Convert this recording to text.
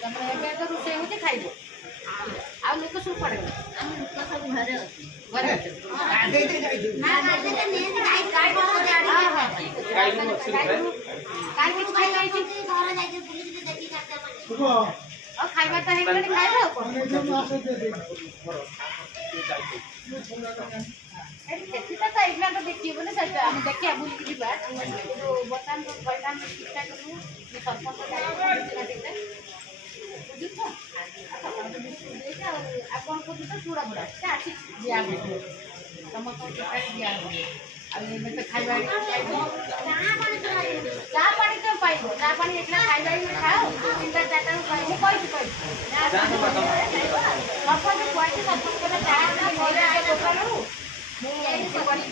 ତମେ ଏବେ ତ ରୋଷେଇ ହଉଛି ଖାଇବ ଆଉ ଲୋକ ସବୁ ପଡେ ଆମ ଲୋକ ସବୁ ଘରେ ଅଛି ଘରେ ଖାଇବା ତ ହେଇଗଲାଣି ଖାଇବା ଆଉ କଣ ସେଠିଟା ତ ଏଇନା ତ ଦେଖିବନି ସେଇଟା ଆମେ ଦେଖିବା ବୁଲିକି ଯିବା ବର୍ତ୍ତମାନ ବର୍ତ୍ତମାନ ଠିକଠାକ କରିବୁ ବୁଝୁଛ ଆଉ କଣ କହୁଛୁ ତ ଚୁଡ଼ା ବୁଡ଼ା ସେ ଆସି ଦିଆହବ ସମସ୍ତଙ୍କୁ ଠିକଠାକ ଦିଆହବ ଆଉ ଏବେ ତ ଖାଇବା ଚା ପାଣି ତ ପାଇବ ଚା ପାଣି ଏକଲା ଖାଇବା ଖାଅ 3ଟା 4ଟାରୁ ପାଇବ କହିଛି ସରପଞ୍ଚ କୁଆଡ଼େ ସରପଞ୍ଚ କହିଲା ଚା ଦୋକାନରୁ ମୁଁ କରିକି